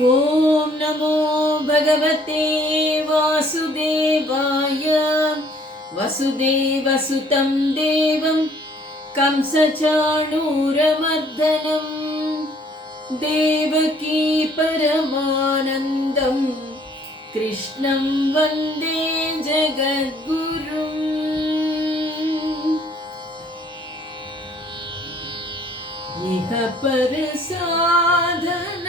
ఓం నమో భగవతే వాసుదేవాయ. వసుదేవసుతం దేవం కంసచాణూరమర్దనం దేవకీ పరమానందం కృష్ణం వందే జగద్గురుం. ఇహ పర సాధన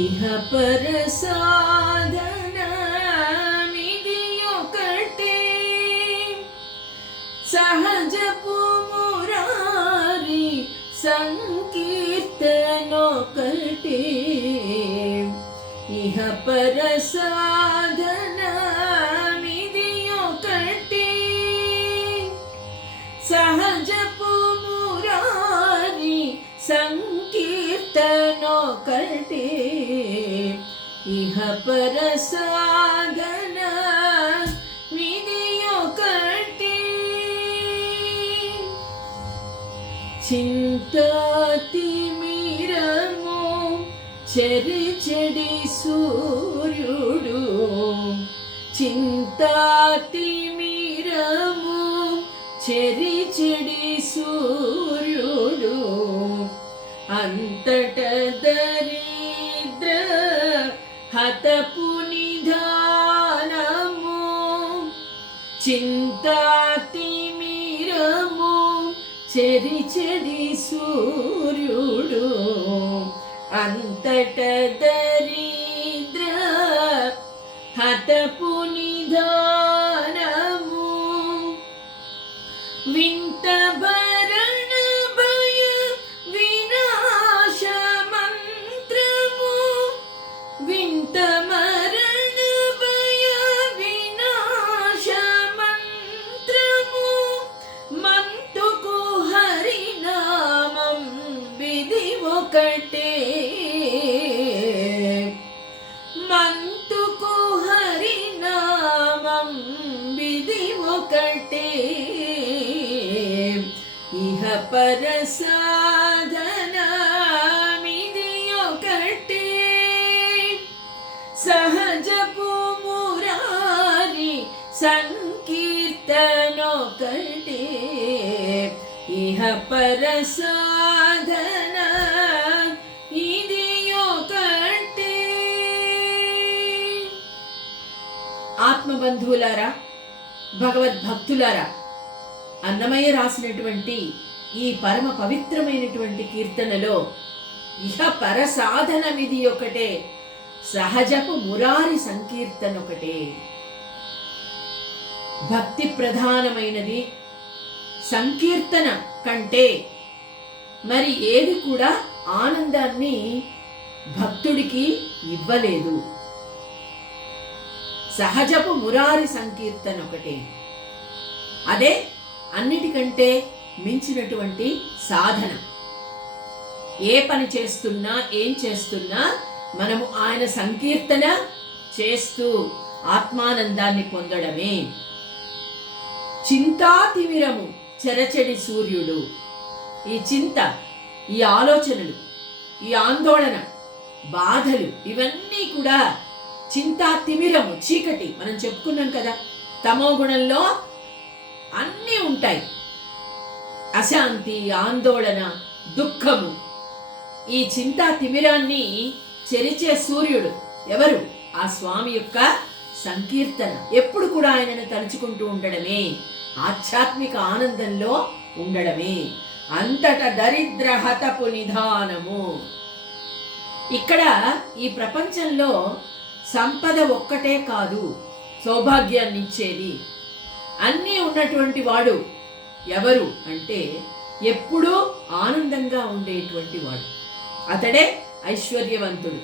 ఇహ పర సాధనమిది ఒకటే, సహజపు మురారి సంకీర్తనొకటే. ఇహ పర సాధనమిది ఒకటే, సహజపు మురారి సంకీర్తనొకటే. ఇహ పర సాధన మిది ఒకటే, చింతాతిమిరము చెరిచెడి సూర్యుడు, చింతాతిమిరము చెరిచెడి సూర్యుడు, అంతట దరిద్ర హతపు నిధానము, చింతాతిమిరము చెరిచెడి సూర్యుడు, అంతట దరిద్ర హతపు నిధానము, వింత భరణ భయ వినాశ మంత్రము, వింత మరణ భయ వినాశ మంత్రము, మంతుకు హరినామం విధి ఒకటే, మంతుకు హరినామం విధి ఒకటే. ఇహ పర సాధన మిది ఒకటే, సహజపు మురారి సంకీర్తనొకటే. ఇహ పర సాధన ఇది ఒకటే. ఆత్మబంధువులారా, భగవద్భక్తులారా, అన్నమయ్య రాసినటువంటి ఈ పరమ పవిత్రమైనటువంటి కీర్తనలో ఇహ పర సాధనమిది ఒకటే, సహజపు మురారి సంకీర్తన ఒకటే. భక్తి ప్రధానమైనది సంకీర్తన కంటే మరి ఏది కూడా ఆనందాన్ని భక్తుడికి ఇవ్వలేదు. సహజపు మురారి సంకీర్తన ఒకటే, అదే అన్నిటికంటే మించినటువంటి సాధన. ఏ పని చేస్తున్నా ఏం చేస్తున్నా మనము ఆయన సంకీర్తన చేస్తూ ఆత్మానందాన్ని పొందడమే. చింతాతిమిరము చెరచెడి సూర్యుడు, ఈ చింత, ఈ ఆలోచనలు, ఈ ఆందోళన, బాధలు, ఇవన్నీ కూడా చింతాతిమిరము, చీకటి. మనం చెప్పుకున్నాం కదా, తమో గుణంలో అన్నీ ఉంటాయి. అశాంతి, ఆందోళన, దుఃఖము. ఈ చింతా తిమిరాన్ని చెరిచే సూర్యుడు ఎవరు? ఆ స్వామి యొక్క సంకీర్తన. ఎప్పుడు కూడా ఆయనను తలుచుకుంటూ ఉండడమే, ఆధ్యాత్మిక ఆనందంలో ఉండడమే. అంతట దరిద్ర హతపు నిధానము. ఇక్కడ ఈ ప్రపంచంలో సంపద ఒక్కటే కాదు సౌభాగ్యాన్ని ఇచ్చేది. అన్నీ ఉన్నటువంటి వాడు ఎవరు అంటే ఎప్పుడూ ఆనందంగా ఉండేటువంటి వాడు, అతడే ఐశ్వర్యవంతుడు.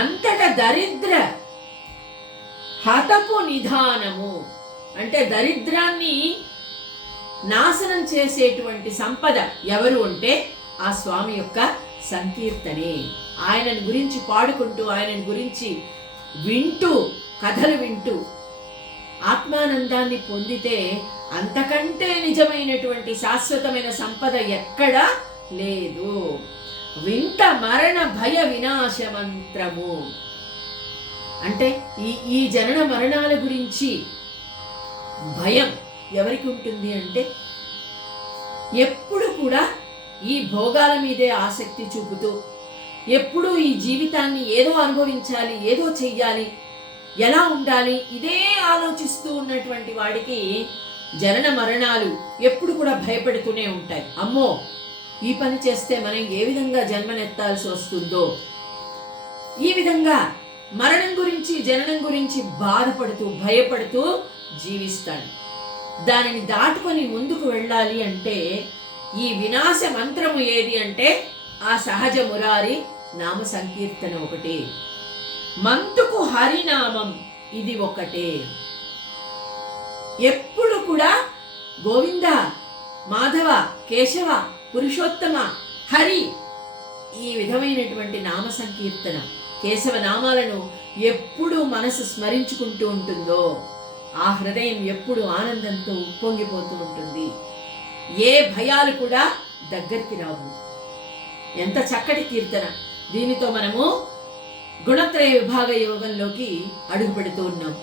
అంతట దరిద్ర హతపు నిధానము అంటే దరిద్రాన్ని నాశనం చేసేటువంటి సంపద ఎవరు అంటే ఆ స్వామి యొక్క సంకీర్తనే. ఆయనను గురించి పాడుకుంటూ, ఆయనను గురించి వింటూ, కథలు వింటూ, ఆత్మానందాన్ని పొందితే అంతకంటే నిజమైనటువంటి శాశ్వతమైన సంపద ఎక్కడా లేదు. వింత మరణ భయ వినాశ మంత్రము అంటే ఈ జనన మరణాల గురించి భయం ఎవరికి ఉంటుంది అంటే, ఎప్పుడు కూడా ఈ భోగాల మీదే ఆసక్తి చూపుతూ, ఎప్పుడూ ఈ జీవితాన్ని ఏదో అనుభవించాలి, ఏదో చెయ్యాలి, ఎలా ఉండాలి, ఇదే ఆలోచిస్తూ ఉన్నటువంటి వాడికి జనన మరణాలు ఎప్పుడు కూడా భయపెడుతూనే ఉంటాయి. అమ్మో, ఈ పని చేస్తే మనం ఏ విధంగా జన్మనెత్తాల్సి వస్తుందో, ఈ విధంగా మరణం గురించి జననం గురించి బాధపడుతూ భయపడుతూ జీవిస్తాడు. దానిని దాటుకొని ముందుకు వెళ్ళాలి అంటే ఈ వినాశ మంత్రము ఏది అంటే ఆ సహజ మురారి నామ సంకీర్తన ఒకటే. మంతుకు హరినామం ఇది ఒకటే. ఎప్పుడు కూడా గోవింద, మాధవ, కేశవ, పురుషోత్తమ, హరి ఈ విధమైనటువంటి నామ సంకీర్తన, కేశవ నామాలను ఎప్పుడు మనసు స్మరించుకుంటూ ఉంటుందో ఆ హృదయం ఎప్పుడు ఆనందంతో ఉప్పొంగిపోతూ ఉంటుంది. ఏ భయాలు కూడా దగ్గరికి రావు. ఎంత చక్కటి కీర్తన! దీనితో మనము గుణత్రయ విభాగ యోగంలోకి అడుగు పెడుతూ ఉన్నాం.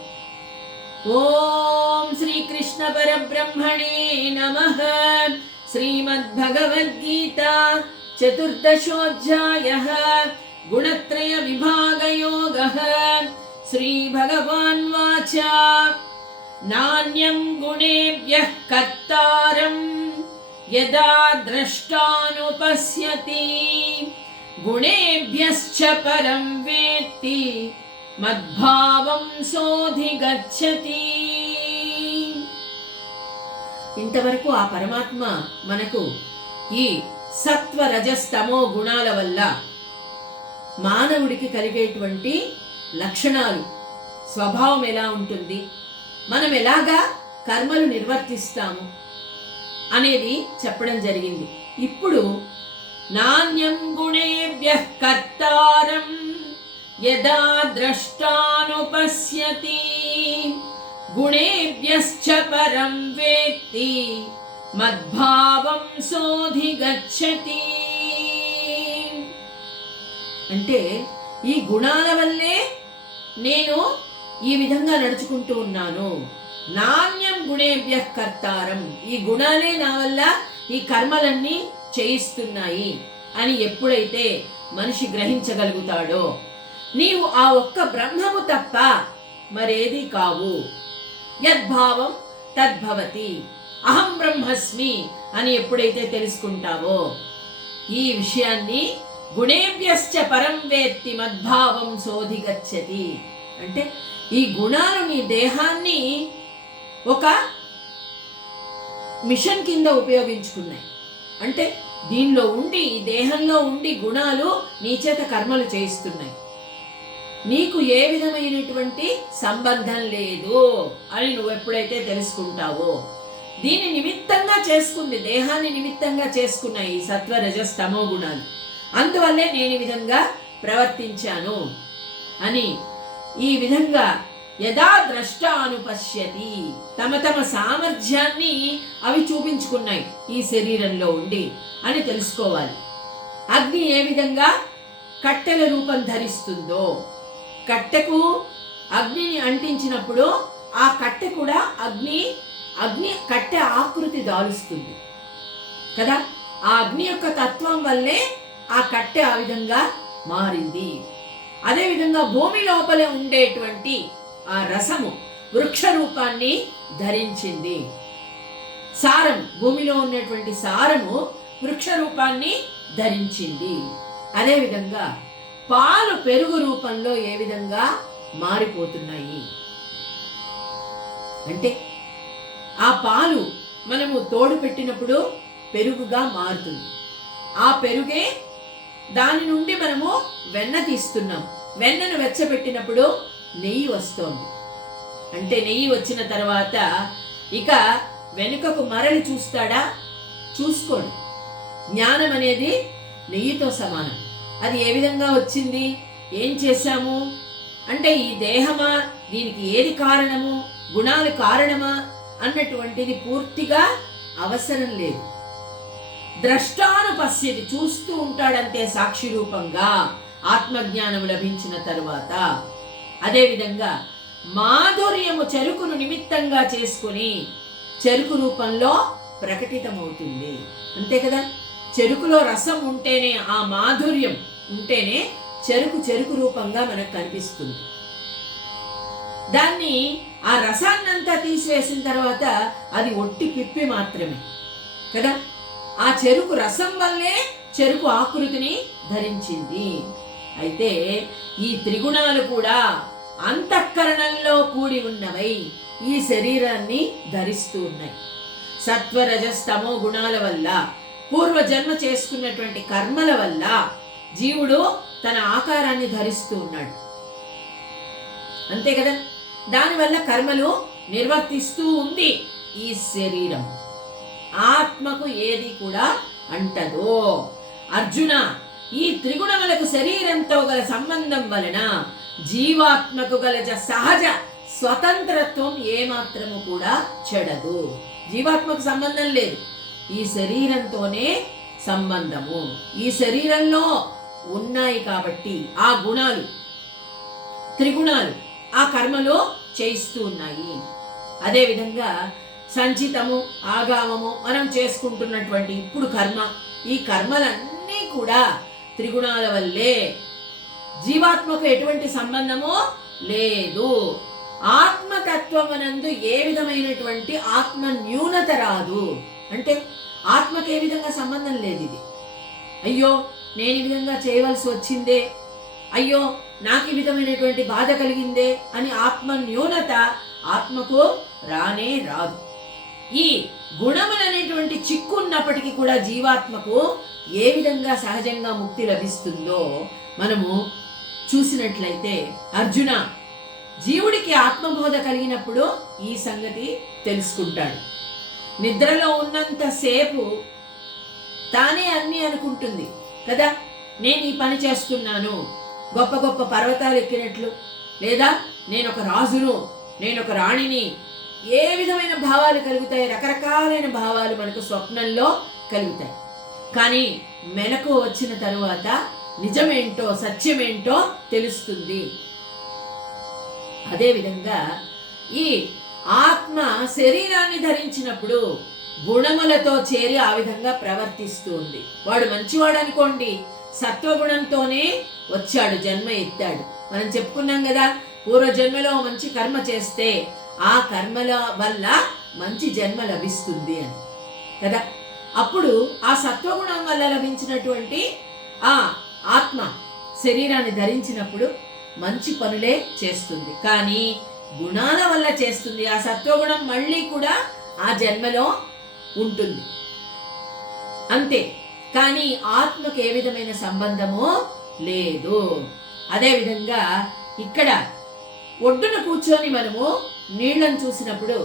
ఓం శ్రీకృష్ణ పరబ్రహ్మణే నమః. శ్రీమద్భగవద్గీత చతుర్దశోధ్యాయః గుణత్రయ విభాగ యోగః. శ్రీ భగవాన్ వాచ నాన్యం గుణేభ్యః కర్తారం యదా ద్రష్టానుపశ్యతి గుణేభ్యశ్చ పరం వేత్తి మద్భావం సోధిగచ్చతి. ఇంతవరకు ఆ పరమాత్మ మనకు ఈ సత్వ రజస్తమో గుణాల వల్ల మానవుడికి కలిగేటువంటి లక్షణాలు, స్వభావం ఎలా ఉంటుంది, మనం ఎలాగా కర్మలు నిర్వర్తిస్తాము అనేది చెప్పడం జరిగింది. ఇప్పుడు నాన్యం గుణేభ్యః కర్తారం యదా ద్రష్టానుపశ్యతి గుణేభ్యశ్చ పరం వేత్తి మద్భావం సోధిగచ్చతి. అంటే ఈ గుణాల వల్లే నేను ఈ విధంగా నడుచుకుంటూ ఉన్నాను. నాణ్యం గుణేభ్యః కర్తారం, ఈ గుణాలే నా వల్ల ఈ కర్మలన్నీ చేయిస్తున్నాయి అని ఎప్పుడైతే మనిషి గ్రహించగలుగుతాడో, నీవు ఆ ఒక్క బ్రహ్మము తప్ప మరేది కావు. యద్భావం తద్భవతి, అహం బ్రహ్మస్మి అని ఎప్పుడైతే తెలుసుకుంటావో, ఈ విషయాన్ని గుణేభ్యశ్చ పరం వేత్తి మద్భావం సోధిగచ్చతి అంటే ఈ గుణాలు నీ దేహాన్ని ఒక మిషన్ కింద ఉపయోగించుకున్నాయి. అంటే దీనిలో ఉండి, ఈ దేహంలో ఉండి గుణాలు నీ చేత కర్మలు చేయిస్తున్నాయి. నీకు ఏ విధమైనటువంటి సంబంధం లేదు అని నువ్వు ఎప్పుడైతే తెలుసుకుంటావో, దీని నిమిత్తంగా చేసుకుంది, దేహాన్ని నిమిత్తంగా చేసుకున్నాయి ఈ సత్వ రజస్తమో గుణాలు, అందువల్లే నేను ఈ విధంగా ప్రవర్తించాను అని ఈ విధంగా యదా ద్రష్ట అనుపశ్యతి, తమ తమ సామర్థ్యాన్ని అవి చూపించుకున్నాయి ఈ శరీరంలో ఉండి అని తెలుసుకోవాలి. అగ్ని ఏ విధంగా కట్టెల రూపం ధరిస్తుందో, కట్టెకు అగ్నిని అంటించినప్పుడు ఆ కట్టె కూడా అగ్ని కట్టె ఆకృతి దాలుస్తుంది కదా. ఆ అగ్ని యొక్క తత్వం వల్లే ఆ కట్టె ఆ విధంగా మారింది. అదేవిధంగా భూమి లోపలే ఉండేటువంటి ఆ రసము వృక్ష రూపాన్ని ధరించింది. సారం, భూమిలో ఉన్నటువంటి సారము వృక్ష రూపాన్ని ధరించింది. అదేవిధంగా పాలు పెరుగు రూపంలో ఏ విధంగా మారిపోతున్నాయి అంటే, ఆ పాలు మనము తోడు పెట్టినప్పుడు పెరుగుగా మారుతుంది. ఆ పెరుగే దాని నుండి మనము వెన్న తీస్తున్నాం. వెన్నను వెచ్చబెట్టినప్పుడు నెయ్యి వస్తోంది. అంటే నెయ్యి వచ్చిన తర్వాత ఇక వెనుకకు మరలి చూస్తాడా? చూసుకోడు. జ్ఞానం అనేది నెయ్యితో సమానం. అది ఏ విధంగా వచ్చింది, ఏం చేశాము అంటే, ఈ దేహమా, దీనికి ఏది కారణము గుణాలు కారణమా అన్నటువంటిది పూర్తిగా అవసరం లేదు. ద్రష్టానుపశ్యతి, చూస్తూ ఉంటాడంతే సాక్షి రూపంగా ఆత్మజ్ఞానం లభించిన తరువాత. అదేవిధంగా మాధుర్యము చెరుకును నిమిత్తంగా చేసుకుని చెరుకు రూపంలో ప్రకటితమవుతుంది. అంతే కదా, చెరుకులో రసం ఉంటేనే, ఆ మాధుర్యం ఉంటేనే చెరుకు రూపంగా మనకు కనిపిస్తుంది. దాన్ని, ఆ రసాన్నంతా తీసివేసిన తర్వాత అది ఒట్టి పిప్పి మాత్రమే కదా. ఆ చెరుకు రసం వల్లే చెరుకు ఆకృతిని ధరించింది. అయితే ఈ త్రిగుణాలు కూడా అంతఃకరణంలో కూడి ఉన్నవై ఈ శరీరాన్ని ధరిస్తూ ఉన్నాయి. సత్వరజస్తమో గుణాల వల్ల, పూర్వజన్మ చేసుకున్నటువంటి కర్మల వల్ల జీవుడు తన ఆకారాన్ని ధరిస్తూ ఉన్నాడు. అంతే కదా, దానివల్ల కర్మలు నిర్వర్తిస్తూ ఉంది ఈ శరీరం. ఆత్మకు ఏది కూడా అంటదో. అర్జున, ఈ త్రిగుణములకు శరీరంతో గల సంబంధం వలన జీవాత్మకు గల సహజ స్వతంత్రత్వం ఏమాత్రము కూడా చెడదు. జీవాత్మకు సంబంధం లేదు, ఈ శరీరంతోనే సంబంధము. ఈ శరీరంలో ఉన్నాయి కాబట్టి ఆ గుణాలు, త్రిగుణాలు ఆ కర్మలో చేయిస్తూ ఉన్నాయి. అదేవిధంగా సంచితము, ఆగామము మనం చేసుకుంటున్నటువంటి ఇప్పుడు కర్మ, ఈ కర్మలన్నీ కూడా త్రిగుణాల వల్లే. జీవాత్మకు ఎటువంటి సంబంధము లేదు. ఆత్మతత్వమునందు ఏ విధమైనటువంటి ఆత్మ న్యూనత రాదు. అంటే ఆత్మకు ఏ విధంగా సంబంధం లేదు. ఇది అయ్యో నేను ఈ విధంగా చేయవలసి వచ్చిందే, అయ్యో నాకు ఈ విధమైనటువంటి బాధ కలిగిందే అని ఆత్మ న్యూనత ఆత్మకు రానే రాదు. ఈ గుణములనేటువంటి చిక్కు ఉన్నప్పటికీ కూడా జీవాత్మకు ఏ విధంగా సహజంగా ముక్తి లభిస్తుందో మనము చూసినట్లయితే, అర్జున, జీవుడికి ఆత్మబోధ కలిగినప్పుడు ఈ సంగతి తెలుసుకుంటాడు. నిద్రలో ఉన్నంతసేపు తానే అన్ని అనుకుంటుంది కదా. నేను ఈ పని చేస్తున్నాను, గొప్ప గొప్ప పర్వతాలు ఎక్కినట్లు, లేదా నేను ఒక రాజును, నేను ఒక రాణిని, ఏ విధమైన భావాలు కలుగుతాయి, రకరకాలైన భావాలు మనకు స్వప్నంలో కలుగుతాయి. కానీ మెలకు వచ్చిన తరువాత నిజమేంటో సత్యమేంటో తెలుస్తుంది. అదేవిధంగా ఈ ఆత్మ శరీరాన్ని ధరించినప్పుడు గుణములతో చేరి ఆ విధంగా ప్రవర్తిస్తుంది. వాడు మంచివాడు అనుకోండి, సత్వగుణంతోనే వచ్చాడు, జన్మ ఎత్తాడు. మనం చెప్పుకున్నాం కదా, పూర్వజన్మలో మంచి కర్మ చేస్తే ఆ కర్మల వల్ల మంచి జన్మ లభిస్తుంది అని కదా. అప్పుడు ఆ సత్వగుణం వల్ల లభించినటువంటి ఆ ఆత్మ శరీరాన్ని ధరించినప్పుడు మంచి పనులే చేస్తుంది. కానీ గుణాల వల్ల చేస్తుంది, ఆ సత్వగుణం మళ్ళీ కూడా ఆ జన్మలో ఉంటుంది అంతే. కానీ ఆత్మకు ఏ విధమైన సంబంధము లేదు. అదేవిధంగా ఇక్కడ ఒడ్డున కూర్చొని మనము నీళ్లను చూసినప్పుడు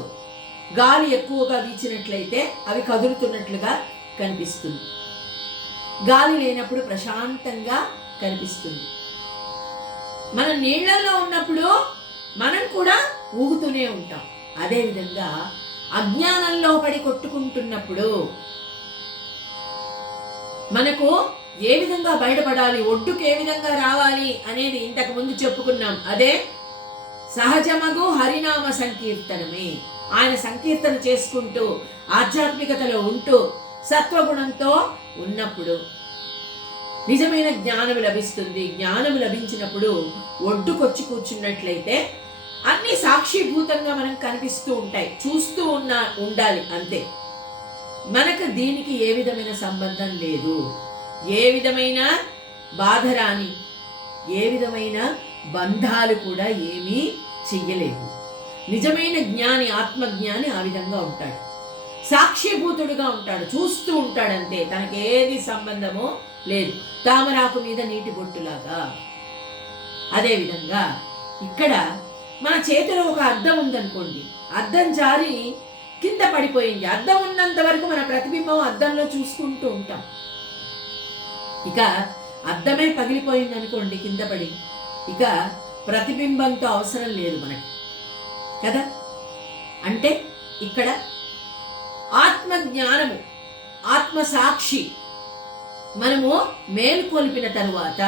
గాలి ఎక్కువగా వీచినట్లయితే అవి కదులుతున్నట్లుగా కనిపిస్తుంది, గాలి లేనప్పుడు ప్రశాంతంగా కనిపిస్తుంది. మనం నీళ్లలో ఉన్నప్పుడు మనం కూడా ఊగుతూనే ఉంటాం. అదేవిధంగా అజ్ఞానంలో పడి కొట్టుకుంటున్నప్పుడు మనకు ఏ విధంగా బయటపడాలి, ఒడ్డుకు ఏ విధంగా రావాలి అనేది ఇంతకు ముందు చెప్పుకున్నాం. అదే సహజమగు హరినామ సంకీర్తనమే. ఆయన సంకీర్తన చేసుకుంటూ ఆధ్యాత్మికతలో ఉంటూ సత్వగుణంతో ఉన్నప్పుడు నిజమైన జ్ఞానం లభిస్తుంది. జ్ఞానం లభించినప్పుడు ఒడ్డుకొచ్చి కూర్చున్నట్లయితే అన్ని సాక్షిభూతంగా మనం కనిపిస్తూ ఉంటాయి, చూస్తూ ఉండాలి అంతే. మనకు దీనికి ఏ విధమైన సంబంధం లేదు. ఏ విధమైన బాధ రాని, ఏ విధమైన బంధాలు కూడా ఏమీ చెయ్యలేవు. నిజమైన జ్ఞాని, ఆత్మజ్ఞాని ఆ విధంగా ఉంటాడు, సాక్షిభూతుడుగా ఉంటాడు, చూస్తూ ఉంటాడంతే. తనకి ఏది సంబంధమో లేదు, తామరాకు మీద నీటి బొట్టులాగా. అదేవిధంగా ఇక్కడ మన చేతిలో ఒక అద్దం ఉందనుకోండి, అద్దం జారి కింద పడిపోయింది. అద్దం ఉన్నంత వరకు మన ప్రతిబింబం అద్దంలో చూసుకుంటూ ఉంటాం. ఇక అద్దమే పగిలిపోయింది అనుకోండి కింద పడి, ఇక ప్రతిబింబంతో అవసరం లేదు మనకి కదా. అంటే ఇక్కడ ఆత్మజ్ఞానము, ఆత్మసాక్షి మనము మేల్కొల్పిన తరువాత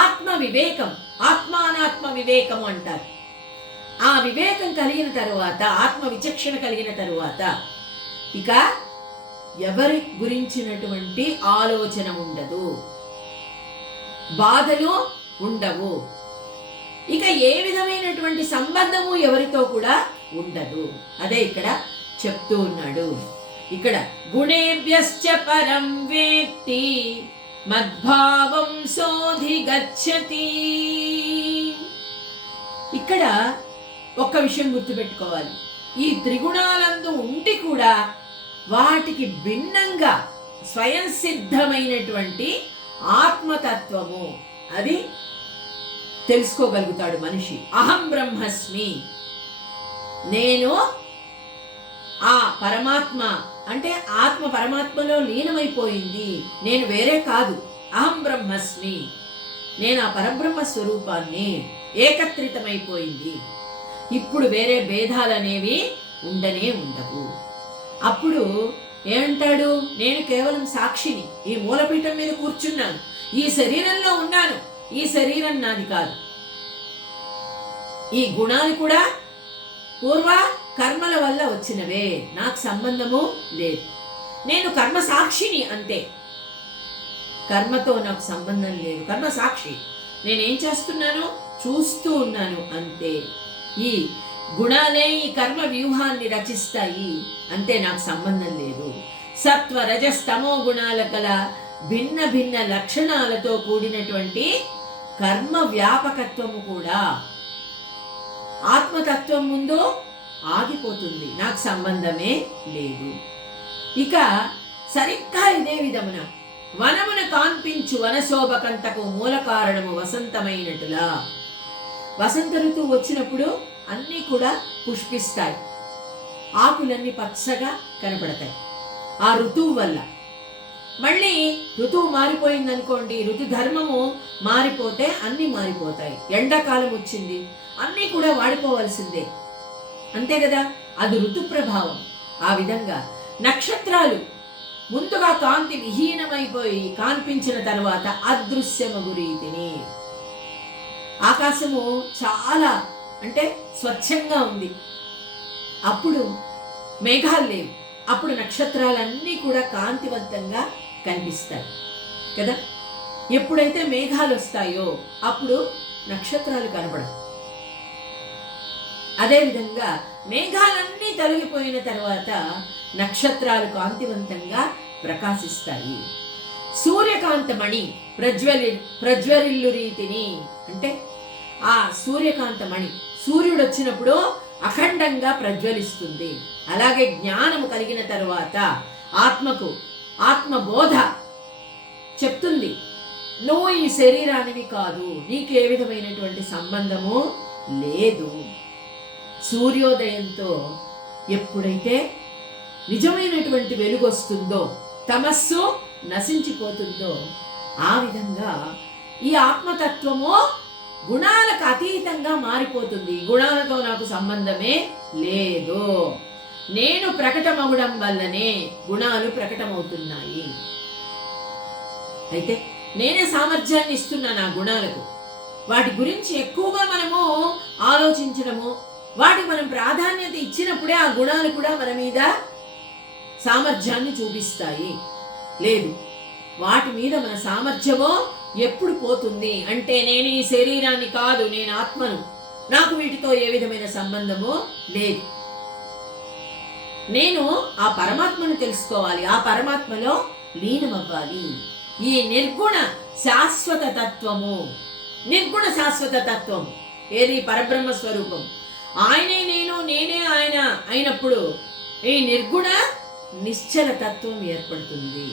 ఆత్మ వివేకం, ఆత్మానాత్మ వివేకము అంటారు. ఆ వివేకం కలిగిన తరువాత, ఆత్మ విచక్షణ కలిగిన తరువాత ఇక ఎవరి గురించినటువంటి ఆలోచన ఉండదు, బాధలు ఉండవు, ఇక ఏ విధమైనటువంటి సంబంధము ఎవరితో కూడా ఉండదు. అదే ఇక్కడ చెప్తూ ఉన్నాడు. ఇక్కడ గుణేభ్యశ్చ పరం వేత్తి మద్భావం సోధిగచ్చతి. ఇక్కడ ఒక్క విషయం గుర్తుపెట్టుకోవాలి. ఈ త్రిగుణాలందు ఉండి కూడా వాటికి భిన్నంగా స్వయం సిద్ధమైనటువంటి ఆత్మతత్వము అది తెలుసుకోగలుగుతాడు మనిషి. అహం బ్రహ్మస్మి, నేను ఆ పరమాత్మ అంటే ఆత్మ పరమాత్మలో లీనమైపోయింది, నేను వేరే కాదు. అహం బ్రహ్మస్మి, నేను ఆ పరబ్రహ్మ స్వరూపాన్ని, ఏకత్రితమైపోయింది. ఇప్పుడు వేరే భేదాలనేవి ఉండనే ఉండవు. అప్పుడు ఏమంటాడు? నేను కేవలం సాక్షిని, ఈ మూలపీఠం మీద కూర్చున్నాను, ఈ శరీరంలో ఉన్నాను, ఈ శరీరం నాది కాదు. ఈ గుణాలు కూడా పూర్వ కర్మల వల్ల వచ్చినవే, నాకు సంబంధము లేదు. నేను కర్మ సాక్షిని అంతే, కర్మతో నాకు సంబంధం లేదు. కర్మ సాక్షి, నేనేం చేస్తున్నాను చూస్తూ ఉన్నాను అంతే. ఈ గుణాలే ఈ కర్మ వ్యూహాన్ని రచిస్తాయి అంతే, నాకు సంబంధం లేదు. సత్వ రజస్తమో గుణాల గల భిన్న భిన్న లక్షణాలతో కూడినటువంటి కర్మ వ్యాపకత్వము కూడా ఆత్మతత్వం ముందు ఆగిపోతుంది, నాకు సంబంధమే లేదు. ఇక సరిగ్గా ఇదే విధమున వనమున కాన్పించు వనశోభకంతకు మూల కారణము వసంతమైనట్టులా, వసంత ఋతువు వచ్చినప్పుడు అన్నీ కూడా పుష్పిస్తాయి, ఆకులన్నీ పచ్చగా కనపడతాయి ఆ ఋతువు వల్ల. మళ్ళీ ఋతువు మారిపోయిందనుకోండి, ఋతు ధర్మము మారిపోతే అన్నీ మారిపోతాయి. ఎండాకాలం వచ్చింది, అన్నీ కూడా వాడిపోవలసిందే, అంతే కదా, అది ఋతు ప్రభావం. ఆ విధంగా నక్షత్రాలు ముందుగా కాంతి విహీనమైపోయి కాన్పించిన తర్వాత అదృశ్యమగు రీతిని, ఆకాశము చాలా అంటే స్వచ్ఛంగా ఉంది, అప్పుడు మేఘాలు లేవు, అప్పుడు నక్షత్రాలన్నీ కూడా కాంతివంతంగా కనిపిస్తాయి కదా. ఎప్పుడైతే మేఘాలు వస్తాయో అప్పుడు నక్షత్రాలు కనపడవు. అదేవిధంగా మేఘాలన్నీ తొలగిపోయిన తర్వాత నక్షత్రాలు కాంతివంతంగా ప్రకాశిస్తాయి. సూర్యకాంతమణి ప్రజ్వరిల్లు రీతిని, అంటే ఆ సూర్యకాంతమణి సూర్యుడు వచ్చినప్పుడు అఖండంగా ప్రజ్వలిస్తుంది. అలాగే జ్ఞానము కలిగిన తరువాత ఆత్మకు ఆత్మబోధ చెప్తుంది, నువ్వు ఈ శరీరానివి కాదు, నీకు ఏ విధమైనటువంటి సంబంధము లేదు. సూర్యోదయంతో ఎప్పుడైతే నిజమైనటువంటి వెలుగు వస్తుందో, తమస్సు నశించిపోతుందో, ఆ విధంగా ఈ ఆత్మతత్వము గుణాలకు అతీతంగా మారిపోతుంది. గుణాలతో నాకు సంబంధమే లేదు, నేను ప్రకటమవడం వల్లనే గుణాలు ప్రకటమవుతున్నాయి. అయితే నేనే సామర్థ్యాన్ని ఇస్తున్నాను ఆ గుణాలకు. వాటి గురించి ఎక్కువగా మనము ఆలోచించడము, వాటికి మనం ప్రాధాన్యత ఇచ్చినప్పుడే ఆ గుణాలు కూడా మన మీద సామర్థ్యాన్ని చూపిస్తాయి. లేదు, వాటి మీద మన సామర్థ్యమో ఎప్పుడు పోతుంది అంటే, నేను ఈ శరీరాన్ని కాదు, నేను ఆత్మను, నాకు వీటితో ఏ విధమైన సంబంధమో లేదు, నేను ఆ పరమాత్మను తెలుసుకోవాలి, ఆ పరమాత్మలో లీనమవ్వాలి. ఈ నిర్గుణ శాశ్వత తత్వము, నిర్గుణ శాశ్వత తత్వం ఏది? పరబ్రహ్మ స్వరూపం. ఆయనే నేను, నేనే ఆయన అయినప్పుడు ఈ నిర్గుణ నిశ్చల తత్వం ఏర్పడుతుంది.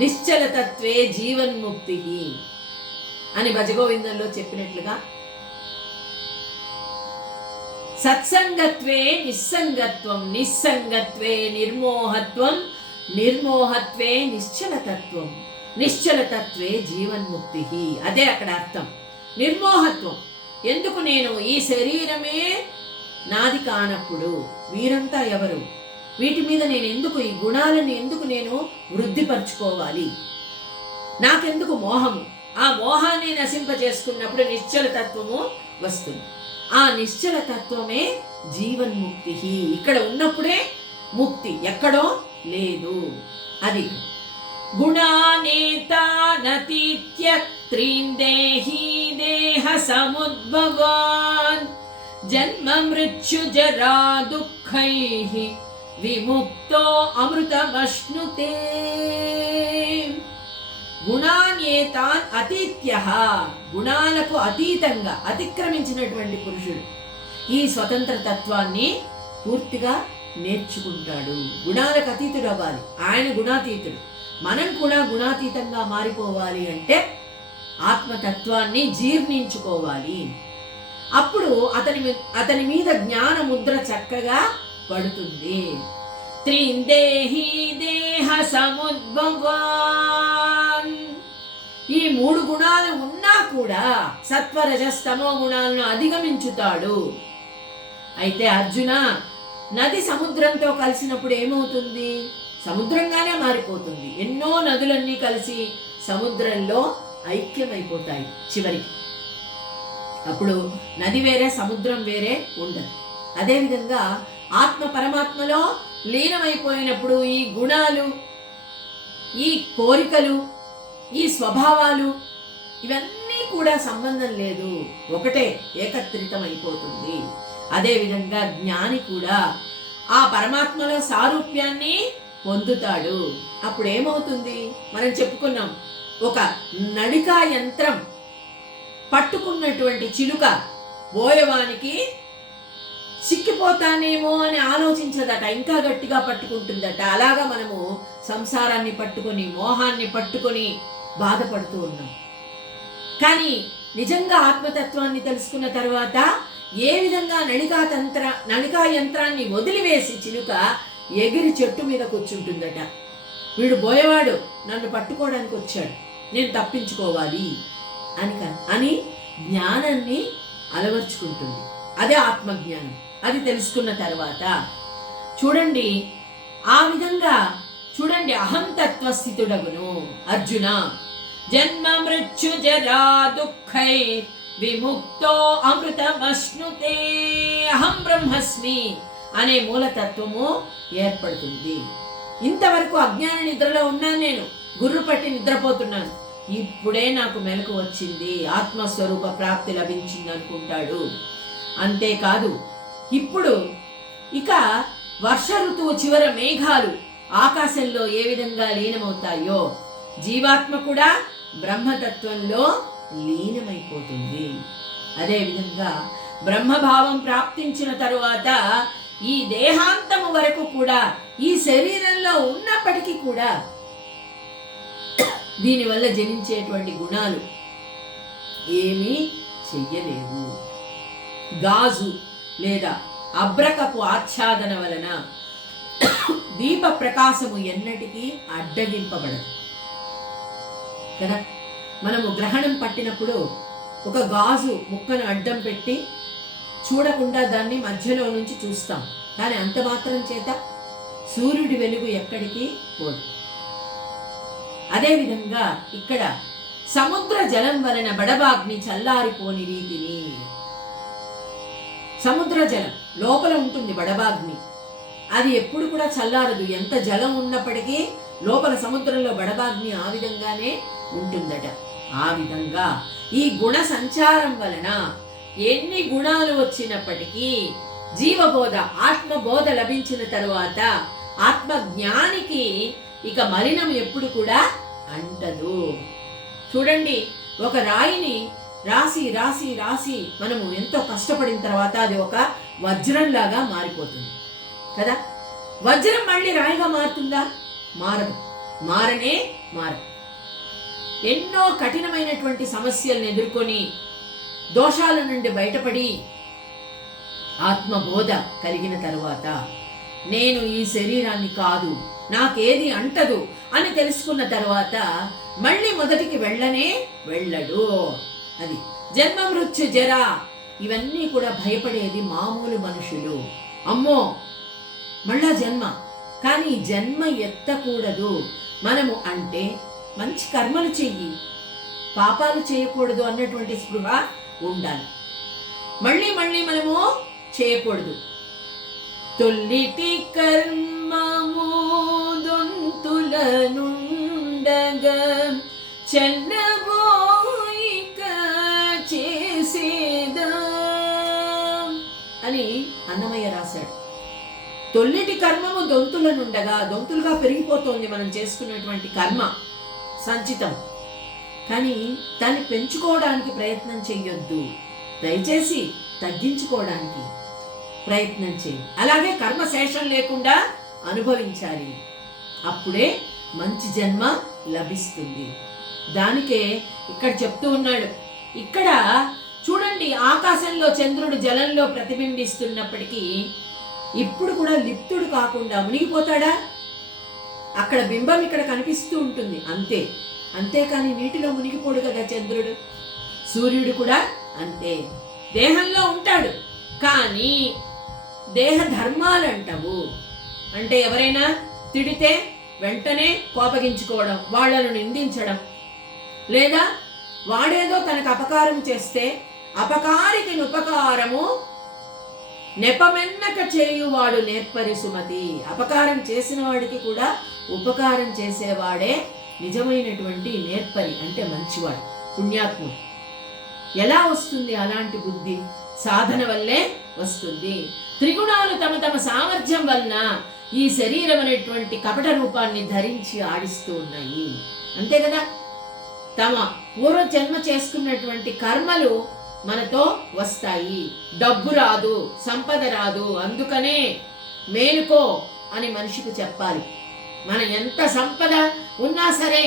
నిశ్చల తత్వే జీవన్ముక్తి అని భజగోవిందంలో చెప్పినట్లుగా, సత్సంగత్వే నిస్సంగత్వం, నిస్సంగత్వే నిర్మోహత్వం, నిర్మోహత్వే నిశ్చలతత్వం, నిశ్చలతత్వే జీవన్ముక్తి. అదే అక్కడ అర్థం. నిర్మోహత్వం, ఎందుకు నేను ఈ శరీరమే నాది కానప్పుడు వీరంతా ఎవరు? వీటి మీద నేను ఎందుకు, ఈ గుణాలను ఎందుకు నేను వృద్ధిపరచుకోవాలి? నాకెందుకు మోహము? ఆ మోహాన్ని నశింపజేసుకున్నప్పుడు నిశ్చల తత్వము వస్తుంది. ఆ నిశ్చల తత్వమే జీవన్ముక్తి. ఇక్కడ ఉన్నప్పుడే ముక్తి, ఎక్కడో లేదు. అది గుణానేతానతీత్య త్రీందేహి దేహ సముద్భవాన్ జన్మ మృత్యు జరా దుఃఖైః విముక్తో అమృతమశ్నుతే. గుణాన్యేతాన్ అతీత్యః, గుణాలకు అతీతంగా అతిక్రమించినటువంటి పురుషుడు ఈ స్వతంత్ర తత్వాన్ని పూర్తిగా నేర్చుకుంటాడు. గుణాలకు అతీతుడు అవ్వాలి, ఆయన గుణాతీతుడు. మనం కూడా గుణాతీతంగా మారిపోవాలి అంటే ఆత్మతత్వాన్ని జీర్ణించుకోవాలి. అప్పుడు అతని మీద జ్ఞాన ముద్ర చక్కగా పడుతుంది. త్రిందేహి దేహ సముద్భవాన్, ఈ 3 గుణాలు ఉన్నా కూడా సత్వరజస్తమో గుణాలను అధిగమించుతాడు. అయితే అర్జున, నది సముద్రంతో కలిసినప్పుడు ఏమవుతుంది? సముద్రంగానే మారిపోతుంది. ఎన్నో నదులన్నీ కలిసి సముద్రంలో ఐక్యమైపోతాయి చివరికి. అప్పుడు నది వేరే సముద్రం వేరే ఉండదు. అదేవిధంగా ఆత్మ పరమాత్మలో లీనమైపోయినప్పుడు ఈ గుణాలు, ఈ కోరికలు, ఈ స్వభావాలు ఇవన్నీ కూడా సంబంధం లేదు, ఒకటే ఏకత్రితం అయిపోతుంది. అదేవిధంగా జ్ఞాని కూడా ఆ పరమాత్మలో సారూప్యాన్ని పొందుతాడు. అప్పుడు ఏమవుతుంది? మనం చెప్పుకున్నాం, ఒక నడికా యంత్రం పట్టుకున్నటువంటి చిలుక బోయవానికి చిక్కిపోతానేమో అని ఆలోచించదట, ఇంకా గట్టిగా పట్టుకుంటుందట. అలాగా మనము సంసారాన్ని పట్టుకొని, మోహాన్ని పట్టుకొని బాధపడుతూ ఉన్నాం. కానీ నిజంగా ఆత్మతత్వాన్ని తెలుసుకున్న తర్వాత ఏ విధంగా నడికా యంత్రాన్ని వదిలివేసి చిలుక ఎగిరి చెట్టు మీద కూర్చుంటుందట. వీడు బోయవాడు, నన్ను పట్టుకోవడానికి వచ్చాడు, నేను తప్పించుకోవాలి అని జ్ఞానాన్ని అలవర్చుకుంటుంది. అదే ఆత్మజ్ఞానం. అది తెలుసుకున్న తర్వాత చూడండి, ఆ విధంగా చూడండి, అహంతత్వస్థితుడగును అర్జున. జన్మ మృత్యు జరా దుఃఖై విముక్తో అమృతమశ్నుతే. అహం బ్రహ్మస్మి అనే మూలతత్వము ఏర్పడుతుంది. ఇంతవరకు అజ్ఞాన నిద్రలో ఉన్నాను, నేను గుర్రు పట్టి నిద్రపోతున్నాను, ఇప్పుడే నాకు మెలకు వచ్చింది, ఆత్మస్వరూప ప్రాప్తి లభించింది అనుకుంటాడు. అంతేకాదు, ఇప్పుడు ఇక వర్ష ఋతువు చివర మేఘాలు ఆకాశంలో ఏ విధంగా లీనమవుతాయో జీవాత్మ కూడా బ్రహ్మతత్వంలో లీనమైపోతుంది. అదేవిధంగా బ్రహ్మభావం ప్రాప్తించిన తరువాత ఈ దేహాంతము వరకు కూడా ఈ శరీరంలో ఉన్నప్పటికీ కూడా దీనివల్ల జనించేటువంటి గుణాలు ఏమీ చెయ్యలేవు. గాజు లేదా అబ్రకపు ఆచ్ఛాదన వలన దీప ప్రకాశము ఎన్నటికీ అడ్డగింపబడదు కదా. మనము గ్రహణం పట్టినప్పుడు ఒక గాజు ముక్కను అడ్డం పెట్టి చూడకుండా దాన్ని మధ్యలో నుంచి చూస్తాం, కానీ అంత మాత్రం చేత సూర్యుడి వెలుగు ఎక్కడికి పోదు. అదేవిధంగా ఇక్కడ సముద్ర జలం వలన బడబాగ్ని చల్లారిపోని రీతిని, సముద్ర జలం లోపల ఉంటుంది బడబాగ్ని, అది ఎప్పుడు కూడా చల్లారదు. ఎంత జలం ఉన్నప్పటికీ లోపల సముద్రంలో బడబాగ్ని ఆ విధంగానే ఉంటుందట. ఆ విధంగా ఈ గుణ సంచారం వలన ఎన్ని గుణాలు వచ్చినప్పటికీ జీవబోధ, ఆత్మబోధ లభించిన తరువాత ఆత్మజ్ఞానికి ఇక మలినం ఎప్పుడు కూడా అంటదు. చూడండి, ఒక రాయిని రాసి రాసి రాసి మనము ఎంతో కష్టపడిన తర్వాత అది ఒక వజ్రంలాగా మారిపోతుంది కదా. వజ్రం మళ్ళీ రాయిగా మారుతుందా? మారదు, మారదు. ఎన్నో కఠినమైనటువంటి సమస్యలను ఎదుర్కొని దోషాల నుండి బయటపడి ఆత్మబోధ కలిగిన తరువాత నేను ఈ శరీరాన్ని కాదు, నాకేది అంటదు అని తెలుసుకున్న తర్వాత మళ్ళీ మొదటికి వెళ్ళడు. అది జన్మ మృత్యు జర ఇవన్నీ కూడా భయపడేది మామూలు మనుషులు. అమ్మో మళ్ళా జన్మ, కానీ జన్మ ఎత్తకూడదు మనము అంటే మంచి కర్మలు చెయ్యి, పాపాలు చేయకూడదు అన్నటువంటి స్పృహ ఉండాలి. మళ్ళీ మళ్ళీ మనము చేయకూడదు. తొల్లిటి కర్మము దొంతులనుండగా చెన్నబోయిక చేసేదా అని అన్నమయ్య రాశాడు. తొల్లిటి కర్మము దొంతులనుండగా, దొంతులుగా పెరిగిపోతోంది మనం చేసుకున్నటువంటి కర్మ సంచితం. కానీ దాన్ని పెంచుకోవడానికి ప్రయత్నం చెయ్యొద్దు, దయచేసి తగ్గించుకోవడానికి ప్రయత్నం చేయి. అలాగే కర్మ శేషం లేకుండా అనుభవించాలి, అప్పుడే మంచి జన్మ లభిస్తుంది. దానికే ఇక్కడ చెప్తూ ఉన్నాడు. ఇక్కడ చూడండి, ఆకాశంలో చంద్రుడు జలంలో ప్రతిబింబిస్తున్నప్పటికీ ఇప్పుడు కూడా లిప్తుడు కాకుండా మునిగిపోతాడా? అక్కడ బింబం ఇక్కడ కనిపిస్తూ ఉంటుంది అంతే. అంతేకాని నీటిలో మునిగిపోడు కదా చంద్రుడు. సూర్యుడు కూడా అంతే, దేహంలో ఉంటాడు. కానీ దేహ ధర్మాలు అంటావు అంటే ఎవరైనా తిడితే వెంటనే కోపగించుకోవడం, వాళ్లను నిందించడం, లేదా వాడేదో తనకు అపకారం చేస్తే అపకారికి ఉపకారము నెపమెన్నక చేయువాడు నేర్పరి సుమతి. అపకారం చేసిన వాడికి కూడా ఉపకారం చేసేవాడే నిజమైనటువంటి నేర్పరి, అంటే మంచివాడు, పుణ్యాత్ముడు. ఎలా వస్తుంది అలాంటి బుద్ధి? సాధన వల్లే వస్తుంది. త్రిగుణాలు తమ తమ సామర్థ్యం వలన ఈ శరీరం అనేటువంటి కపట రూపాన్ని ధరించి ఆడిస్తూ ఉన్నాయి, అంతే కదా. తమ పూర్వ జన్మ చేసుకున్నటువంటి కర్మలు మనతో వస్తాయి. డబ్బు రాదు, సంపద రాదు, అందుకనే మేలుకో అని మనిషికి చెప్పాలి. మన ఎంత సంపద ఉన్నా సరే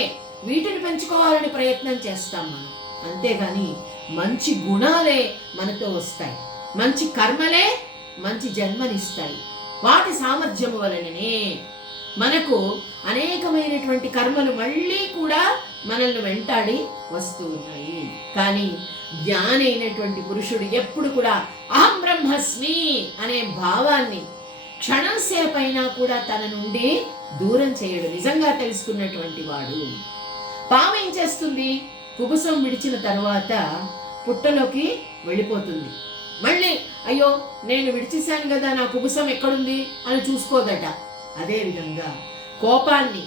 వీటిని పెంచుకోవాలని ప్రయత్నం చేస్తాం మనం, అంతేగాని మంచి గుణాలే మనతో వస్తాయి, మంచి కర్మలే మంచి జన్మనిస్తాయి. వాటి సామర్థ్యము వలననే మనకు అనేకమైనటువంటి కర్మలు మళ్ళీ కూడా మనల్ని వెంటాడి వస్తూ ఉన్నాయి. కానీ జ్ఞాని అయినటువంటి పురుషుడు ఎప్పుడు కూడా అహం బ్రహ్మస్మి అనే భావాన్ని క్షణం సేపైనా కూడా తన నుండి దూరం చేయడు. నిజంగా తెలుసుకున్నటువంటి వాడు. పాము ఏం చేస్తుంది? కుబుసం విడిచిన తర్వాత పుట్టలోకి వెళ్ళిపోతుంది. మళ్ళీ అయ్యో నేను విడిచేశాను కదా, నా కుబుసం ఎక్కడుంది అని చూసుకోదట. అదేవిధంగా కోపాన్ని,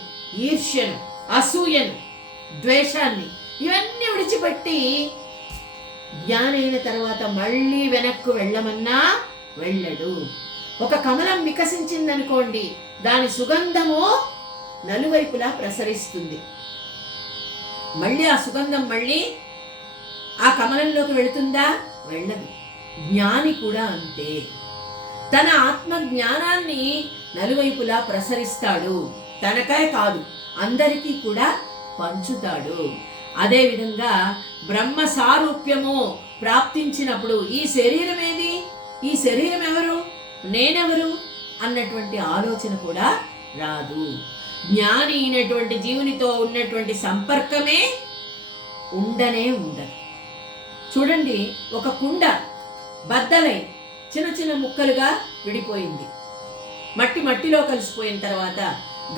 ఈర్ష్యను, అసూయను, ద్వేషాన్ని ఇవన్నీ విడిచిపెట్టి జ్ఞానైన తర్వాత మళ్ళీ వెనక్కు వెళ్ళమన్నా వెళ్ళడు. ఒక కమలం వికసించిందనుకోండి, దాని సుగంధము నలువైపులా ప్రసరిస్తుంది. మళ్ళీ ఆ సుగంధం మళ్ళీ ఆ కమలంలోకి వెళుతుందా? వెళ్ళదు. జ్ఞాని కూడా అంతే. తన ఆత్మ జ్ఞానాన్ని నలువైపులా ప్రసరిస్తాడు. తనకే కాదు, అందరికీ కూడా పంచుతాడు. అదేవిధంగా బ్రహ్మ సారూప్యము ప్రాప్తించినప్పుడు ఈ శరీరం ఏది, ఈ శరీరం ఎవరు, నేనెవరు అన్నటువంటి ఆలోచన కూడా రాదు. జ్ఞాని అయినటువంటి జీవునితో ఉన్నటువంటి సంపర్కమే ఉండనే ఉండదు. చూడండి, ఒక కుండ బద్దలై చిన్న చిన్న ముక్కలుగా విడిపోయింది. మట్టి మట్టిలో కలిసిపోయిన తర్వాత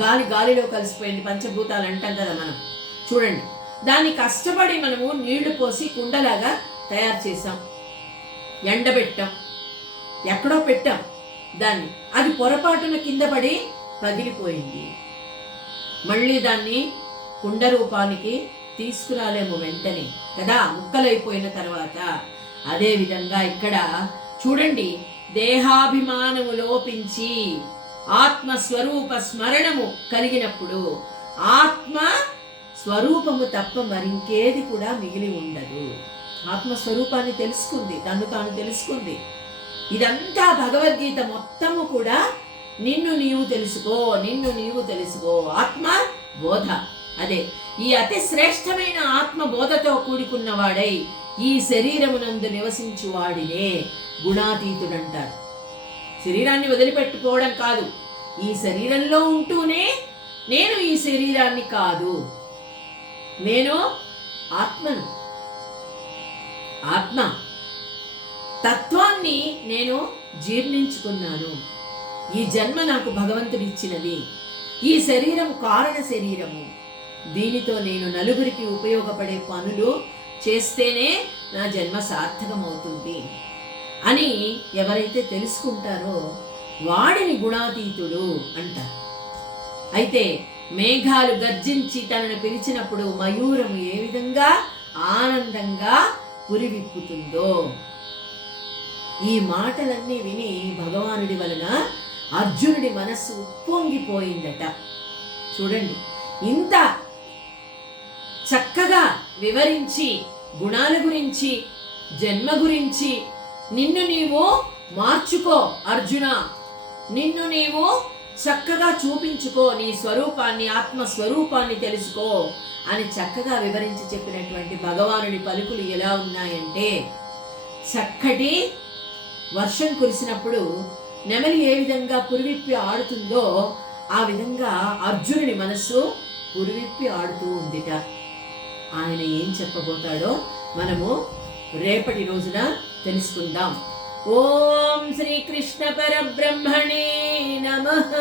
గాలి గాలిలో కలిసిపోయింది. పంచభూతాలు అంటాం కదా మనం. చూడండి, దాన్ని కష్టపడి మనము నీళ్లు పోసి కుండలాగా తయారు చేసాం, ఎండబెట్టాం, ఎక్కడో పెట్టాం దాన్ని. అది పొరపాటున కింద పడి పగిలిపోయింది. మళ్ళీ దాన్ని కుండ రూపానికి తీసుకురాలేము వెంటనే కదా, ముక్కలైపోయిన తర్వాత. అదేవిధంగా ఇక్కడ చూడండి, దేహాభిమానము లోపించి ఆత్మస్వరూప స్మరణము కలిగినప్పుడు ఆత్మ స్వరూపము తప్ప మరింకేది కూడా మిగిలి ఉండదు. ఆత్మస్వరూపాన్ని తెలుసుకుంది, తను తాను తెలుసుకుంది. ఇదంతా భగవద్గీత మొత్తము కూడా నిన్ను నీవు తెలుసుకో, నిన్ను నీవు తెలుసుకో, ఆత్మ బోధ. అదే ఈ అతి శ్రేష్టమైన ఆత్మ బోధతో కూడుకున్నవాడై ఈ శరీరమునందు నివసించు వాడినే గుణాతీతుడంటారు. శరీరాన్ని వదిలిపెట్టుకోవడం కాదు, ఈ శరీరంలో ఉంటూనే నేను ఈ శరీరాన్ని కాదు, నేను ఆత్మను. ఆత్మ తత్వాన్ని నేను జీర్ణించుకున్నాను. ఈ జన్మ నాకు భగవంతుడిచ్చినది. ఈ శరీరం కారణ శరీరము. దీనితో నేను నలుగురికి ఉపయోగపడే పనులు చేస్తేనే నా జన్మ సార్థకమవుతుంది అని ఎవరైతే తెలుసుకుంటారో వాడిని గుణాతీతుడు అంటారు. అయితే మేఘాలు గర్జించి తనను పిలిచినప్పుడు మయూరము ఏ విధంగా ఆనందంగా పురివిప్పుతుందో, ఈ మాటలన్నీ విని భగవానుడి వలన అర్జునుడి మనస్సు ఉప్పొంగిపోయిందట. చూడండి, ఇంత చక్కగా వివరించి గుణాల గురించి, జన్మ గురించి, నిన్ను నీవు మార్చుకో అర్జున, నిన్ను నీవు చక్కగా చూపించుకో, నీ స్వరూపాన్ని, ఆత్మస్వరూపాన్ని తెలుసుకో అని చక్కగా వివరించి చెప్పినటువంటి భగవానుడి పలుకులు ఎలా ఉన్నాయంటే, చక్కటి వర్షం కురిసినప్పుడు నెమలి ఏ విధంగా పురివిప్పి ఆడుతుందో ఆ విధంగా అర్జునుడి మనస్సు పురివిప్పి ఆడుతూ ఉందిట. ఆయన ఏం చెప్పబోతాడో మనము రేపటి రోజున తెలుసుకుందాం. ఓం శ్రీకృష్ణ పరబ్రహ్మణే నమః.